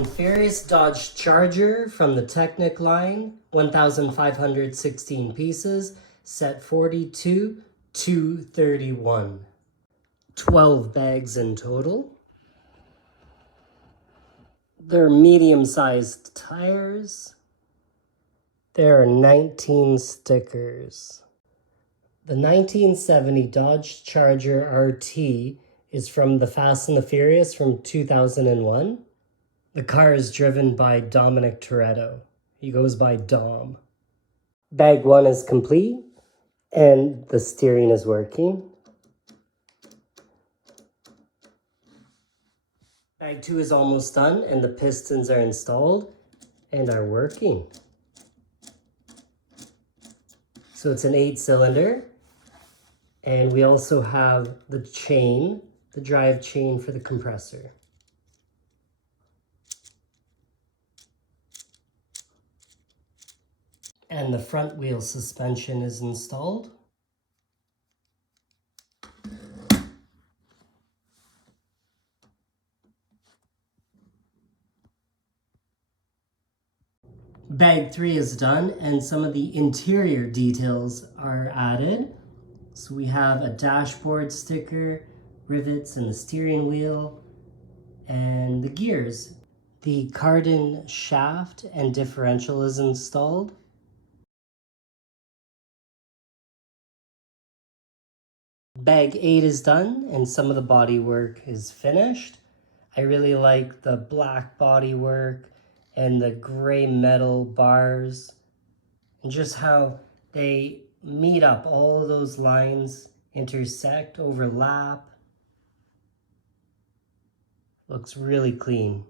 and Furious Dodge Charger from the Technic line, 1,516 pieces, set 42, 231. 12 bags in total. They're medium-sized tires. There are 19 stickers. The 1970 Dodge Charger RT is from the Fast and the Furious from 2001. The car is driven by Dominic Toretto. He goes by Dom. Bag 1 is complete and the steering is working. Bag 2 is almost done and the pistons are installed and are working. So it's an 8-cylinder. And we also have the chain, the drive chain for the compressor. And the front wheel suspension is installed. Bag 3 is done and some of the interior details are added. So we have a dashboard sticker, rivets in the steering wheel, and the gears. The cardan shaft and differential is installed. Bag 8 is done and some of the body work is finished. I really like the black body work and the gray metal bars and just how they meet up, all of those lines intersect, overlap. Looks really clean.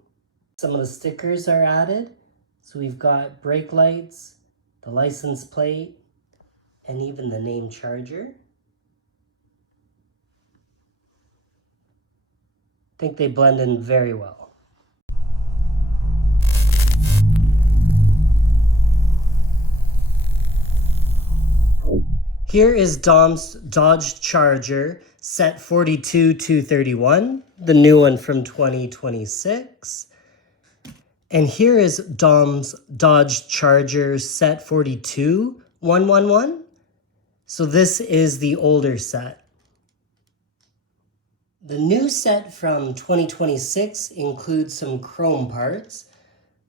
Some of the stickers are added. So we've got brake lights, the license plate, and even the name Charger. I think they blend in very well. Here is Dom's Dodge Charger, set 42-231, the new one from 2026. And here is Dom's Dodge Charger, set 42-111. So this is the older set. The new set from 2026 includes some chrome parts.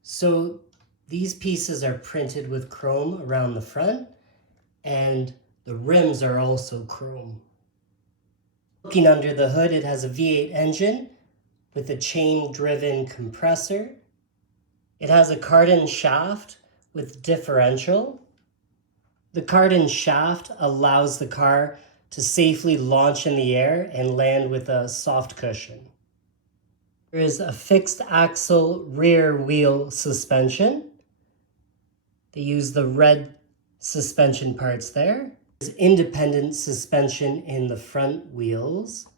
So these pieces are printed with chrome around the front, and the rims are also chrome. Looking under the hood, it has a V8 engine with a chain-driven compressor. It has a cardan shaft with differential. The cardan shaft allows the car to safely launch in the air and land with a soft cushion. There is a fixed axle rear wheel suspension. They use the red suspension parts there. There's independent suspension in the front wheels.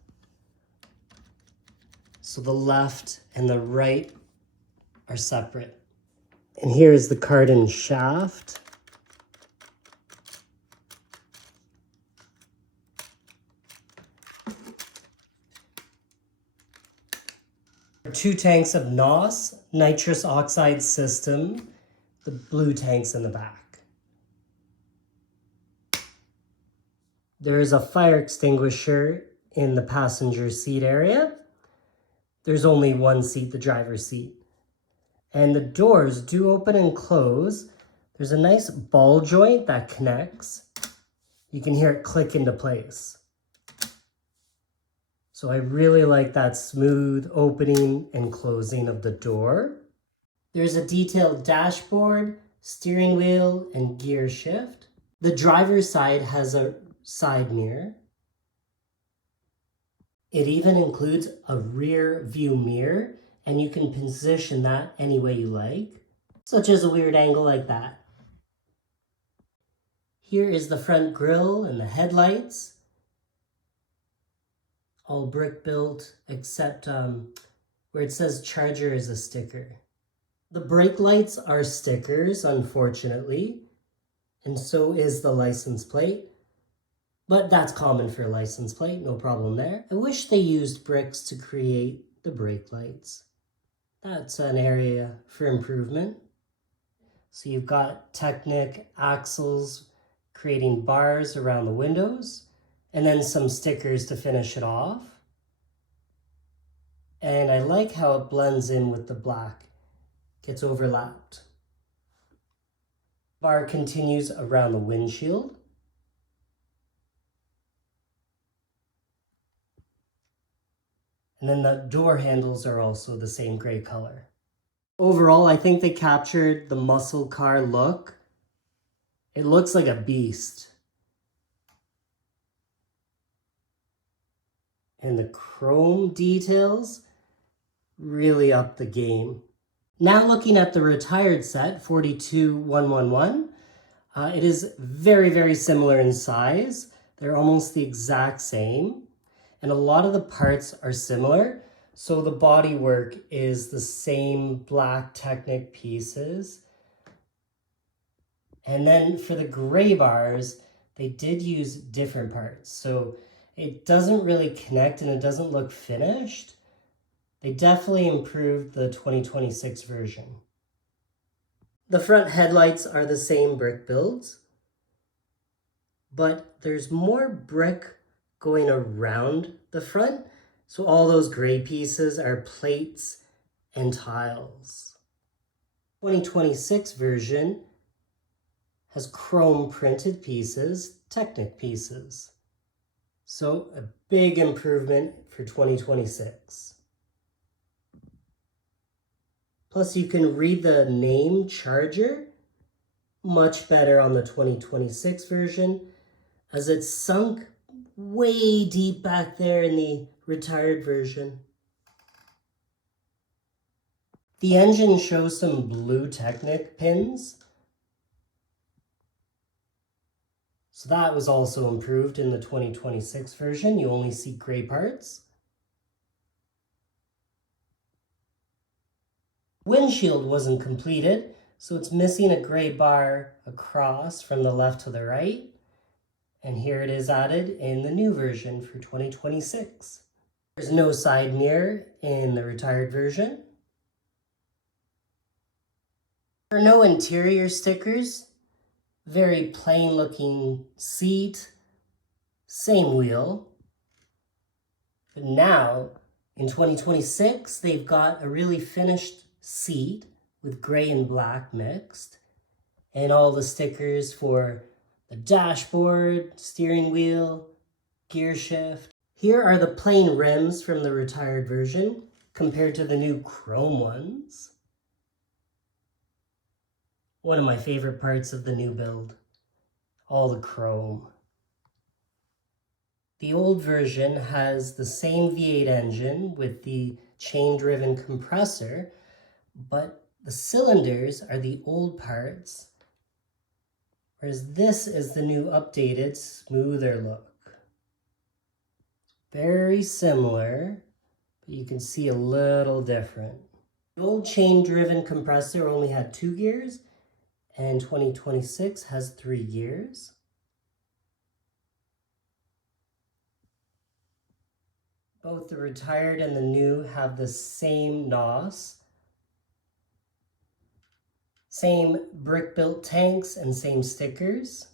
So the left and the right are separate. And here's the cardan shaft. Two tanks of NOS, nitrous oxide system, the blue tanks in the back. There is a fire extinguisher in the passenger seat area. There's only one seat, the driver's seat. And the doors do open and close. There's a nice ball joint that connects. You can hear it click into place. So I really like that smooth opening and closing of the door. There's a detailed dashboard, steering wheel, and gear shift. The driver's side has a side mirror. It even includes a rear view mirror, and you can position that any way you like, such as a weird angle like that. Here is the front grille and the headlights. All brick built, except where it says Charger is a sticker. The brake lights are stickers, unfortunately, and so is the license plate. But that's common for a license plate, no problem there. I wish they used bricks to create the brake lights. That's an area for improvement. So you've got Technic axles creating bars around the windows, and then some stickers to finish it off. And I like how it blends in with the black, gets overlapped. Bar continues around the windshield. And then the door handles are also the same gray color. Overall, I think they captured the muscle car look. It looks like a beast. And the chrome details really up the game. Now looking at the retired set, 42111, it is very, very similar in size. They're almost the exact same. And a lot of the parts are similar. So the bodywork is the same black Technic pieces. And then for the gray bars, they did use different parts. So it doesn't really connect and it doesn't look finished. They definitely improved the 2026 version. The front headlights are the same brick builds, but there's more brick going around the front. So all those gray pieces are plates and tiles. 2026 version has chrome printed pieces, Technic pieces. So a big improvement for 2026. Plus you can read the name Charger much better on the 2026 version, as it's sunk way deep back there in the retired version. The engine shows some blue Technic pins. So that was also improved in the 2026 version. You only see gray parts. Windshield wasn't completed, so it's missing a gray bar across from the left to the right. And here it is added in the new version for 2026. There's no side mirror in the retired version. There are no interior stickers. Very plain looking seat, same wheel. But now, in 2026, they've got a really finished seat with gray and black mixed, and all the stickers for the dashboard, steering wheel, gear shift. Here are the plain rims from the retired version compared to the new chrome ones. One of my favorite parts of the new build, all the chrome. The old version has the same V8 engine with the chain-driven compressor, but the cylinders are the old parts, whereas this is the new updated, smoother look. Very similar, but you can see a little different. The old chain-driven compressor only had 2 gears, and 2026 has 3 gears. Both the retired and the new have the same NOS, same brick-built tanks and same stickers.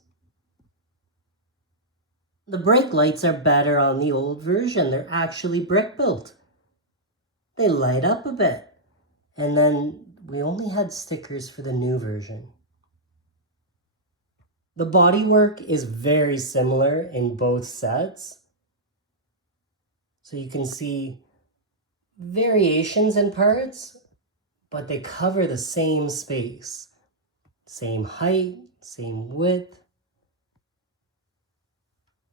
The brake lights are better on the old version. They're actually brick-built. They light up a bit. And then we only had stickers for the new version. The bodywork is very similar in both sets. So you can see variations in parts, but they cover the same space. Same height, same width.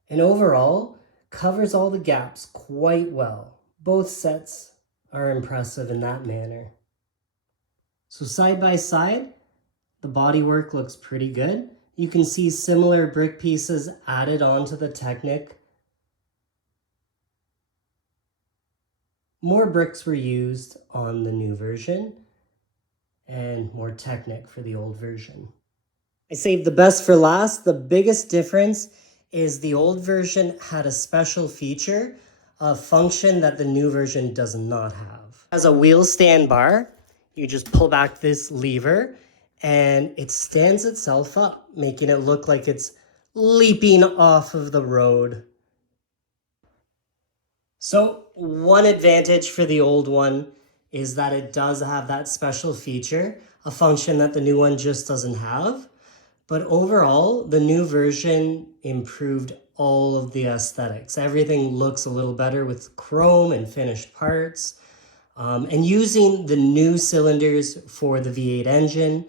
And overall, covers all the gaps quite well. Both sets are impressive in that manner. So side by side, the bodywork looks pretty good. You can see similar brick pieces added onto the Technic. More bricks were used on the new version and more Technic for the old version. I saved the best for last. The biggest difference is the old version had a special feature, a function that the new version does not have. As a wheel stand bar, you just pull back this lever and it stands itself up, making it look like it's leaping off of the road. So one advantage for the old one is that it does have that special feature, a function that the new one just doesn't have. But overall, the new version improved all of the aesthetics. Everything looks a little better with chrome and finished parts. And using the new cylinders for the V8 engine,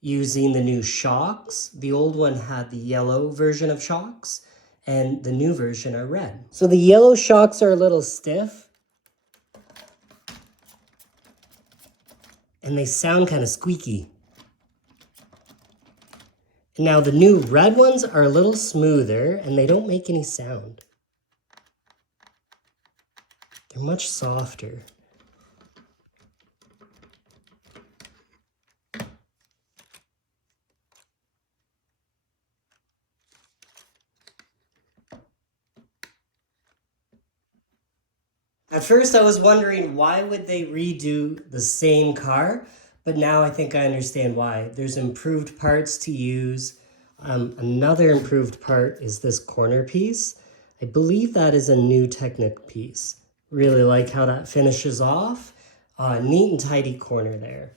using the new shocks. The old one had the yellow version of shocks, and the new version are red. So the yellow shocks are a little stiff, and they sound kind of squeaky. And now the new red ones are a little smoother, and they don't make any sound. They're much softer. At first I was wondering why would they redo the same car, but now I think I understand why. There's improved parts to use. Another improved part is this corner piece. I believe that is a new Technic piece. Really like how that finishes off. Neat and tidy corner there.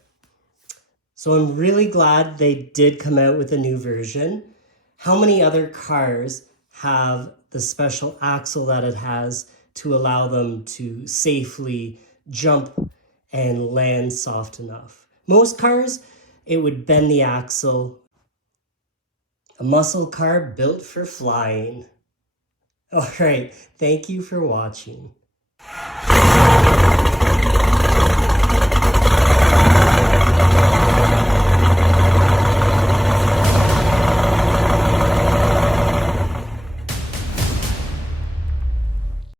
So I'm really glad they did come out with a new version. How many other cars have the special axle that it has to allow them to safely jump and land soft enough? Most cars, it would bend the axle. A muscle car built for flying. All right, thank you for watching.